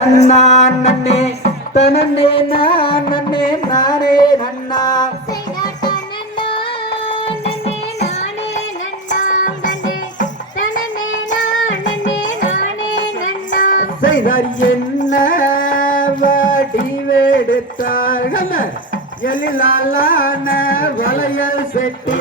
நான் நன்னே. தனன்னே நான் நன்னே நானே நன்னா. செய்தார் என்ன வடிவெடுத்தார்கள் எழிலாலான வளையல் செட்டி.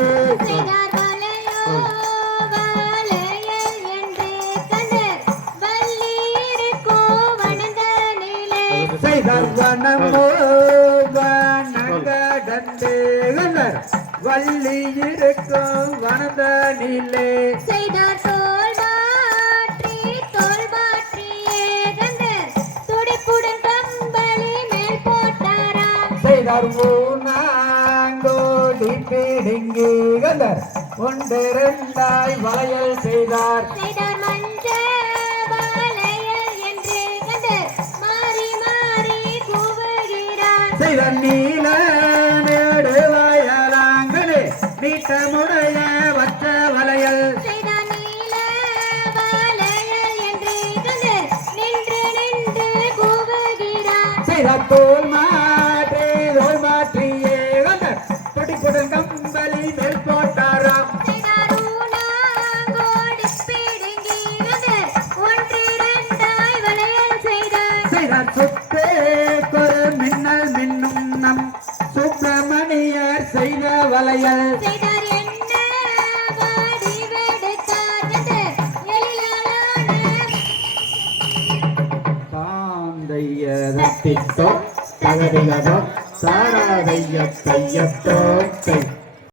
செய்தார் வனமோ வனங்கடந்தேகள் வள்ளி இருக்கும் வனத நிலே. செய்தார் தோல் மாற்றி தோல் மாற்றியே கண்டர் துடிப்புடன் கம்பளி மேல் செய்தார் மூணாங்கோடி ஒன்றிரண்டாய் வளையல் செய்தார். செய்தார் என்று கண்டர் நின்று நின்று கூவுகிறார் செய்த தோல் மாற்றி தோல் மாற்றியே வந்தார் துடிப்புடன் கம்பளி மேல் செய்த வளையல். தாந்தையதத்திட்டோ தகதிகதோ சாராதைய கையத்தோ கை